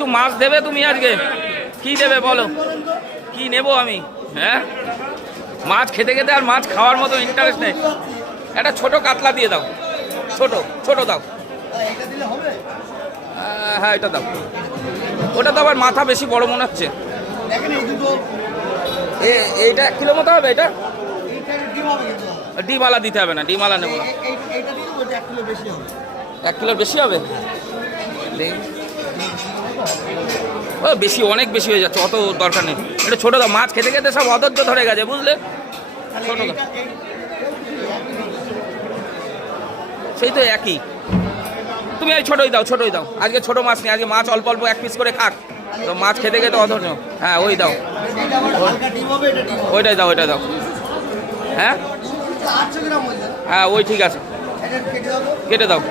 কিছু মাছ দেবে তুমি আজকে? কি দেবে বলো, কি নেবো আমি? হ্যাঁ, মাছ খেতে খেতে আর মাছ খাওয়ার মতো ইন্টারেস্ট নেই। একটা ছোট কাতলা দিয়ে দাও, ছোট ছোট দাও। হ্যাঁ এটা দাও। ওটা তো আবার মাথা বেশি বড় মনে হচ্ছে। এইটা 1 কিলো মতো হবে। এটা ডিমালা দিতে হবে না, ডিমালা নেবো না। 1 কিলোর বেশি হবে। ও বেশি, অনেক বেশি হয়ে যাচ্ছে, অত দরকার নেই। এটা ছোটো দাও, মাছ খেতে খেতে সব অধৈর্য ধরে গেছে বুঝলে। ছোটো দাও, সেই তো একই। তুমি এই ছোটোই দাও, ছোটোই দাও। আজকে ছোটো মাছ নেই, আজকে মাছ অল্প অল্প 1 পিস করে খাক। তো মাছ খেতে খেতে অধৈর্য। হ্যাঁ ওই দাও, ওইটাই দাও, ওইটাই দাও। হ্যাঁ হ্যাঁ ওই ঠিক আছে, কেটে দাও।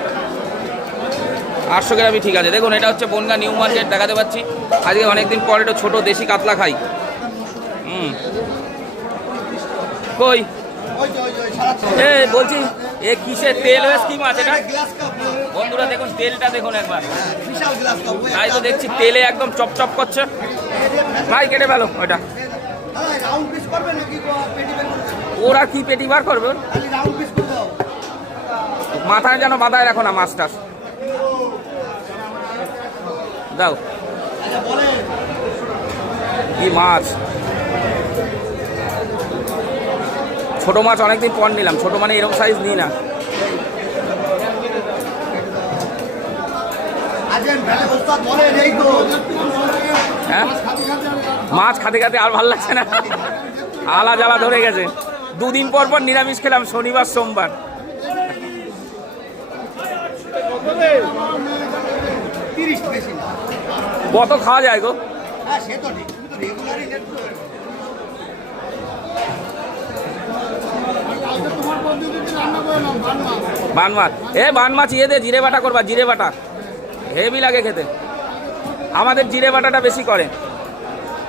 800 গ্রামই ঠিক আছে। দেখুন এটা হচ্ছে বনগাঁ নিউ মার্কেট, দেখাতে পাচ্ছি। আজকে অনেকদিন পর একটু ছোটো দেশি কাতলা খাই। কই বলছি এ কিসের তেল হয়েছে, কি মাছ এটা? বন্ধুরা দেখুন তেলটা দেখুন একবার, তাই তো দেখছি তেলে একদম চপচপ করছে। ভাই কেটে ফেলো ওইটা। ওরা কি পেটি বার করবে? মাথায় যেন বাঁধায় রাখো না মাছ টাছ। দাও। কি মাছ, ছোট মাছ অনেকদিন পর নিলাম। ছোট মানে এরকম সাইজ নিই না। হ্যাঁ মাছ খাতে খাতে আর ভালো লাগছে না, আলা জ্বালা ধরে গেছে। 2 দিন পর পর নিরামিষ খেলাম, শনিবার সোমবার। কত খাওয়া যায় গো? বান মাছ, বান মাছ ইয়ে দে, জিরে বাটা করবা, জিরে বাটা হেভি লাগে খেতে। আমাদের জিরে বাটাটা বেশি করে।